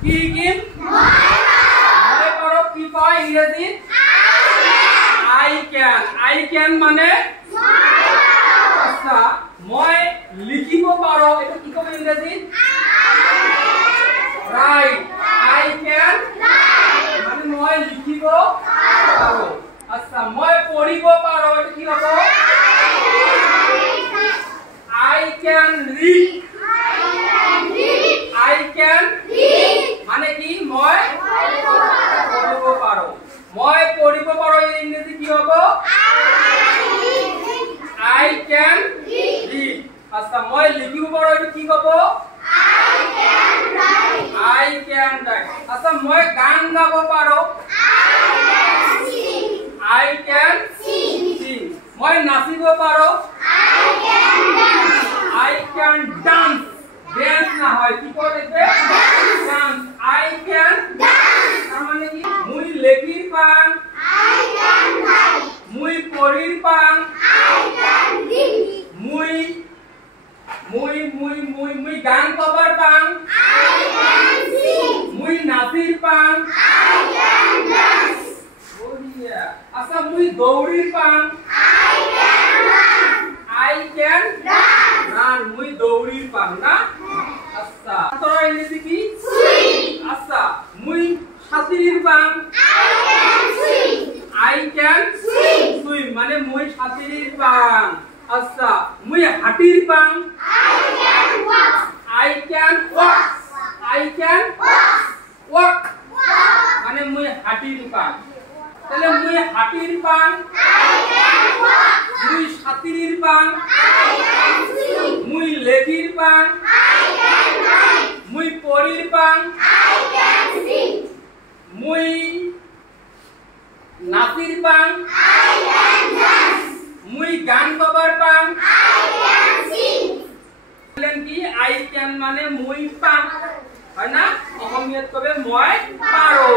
কি শিকিম মই পাৰো কি কয় ইংৰাজীত I can মানে আচ্ছা মই লিখিব পাৰো এটা কি কয় ইংৰাজীত write I can মানে মই লিখিব পাৰো আচ্ছা মই পঢ়িব পাৰো এটা কি হ'ব I can read মানে কি মই পঢ়িব পাৰো মই পঢ়িব পাৰো এই ইংৰাজী কি হ'ব I can read আচ্ছা মই লিখিব পাৰো এটা কি হ'ব I can write আচ্ছা মই গান গাব পাৰো I can sing মই নাচিব পাৰো I can dance না হয় কি করে ডান্স I can তার মানে কি মুই লেখির পাং I can write মুই পড়ির পাং I can read মুই গান কবার পাং I can sing মুই নাচির পাং I can dance বঢ়িয়া আচ্ছা মুই দৌড়ির পাং I can run মুই দৌড়ির পাং না আচ্ছা তোরা ইংরেজি কি সুইম আচ্ছা মুই সাঁতুরির পাং I can swim মানে মুই সাঁতুরির পাং আচ্ছা মুই হাঁটির পাং I can walk মানে মুই হাঁটির পাং তাহলে মুই হাঁটির পাং মুই সাঁতুরির পাং মুই লেখির পাং মুই পড়ির পাং মুই নাচির পাং মুই গান গাবার পাং কি I can মানে মুই পাং হয় না অসমীয়াত কবে মই পাৰো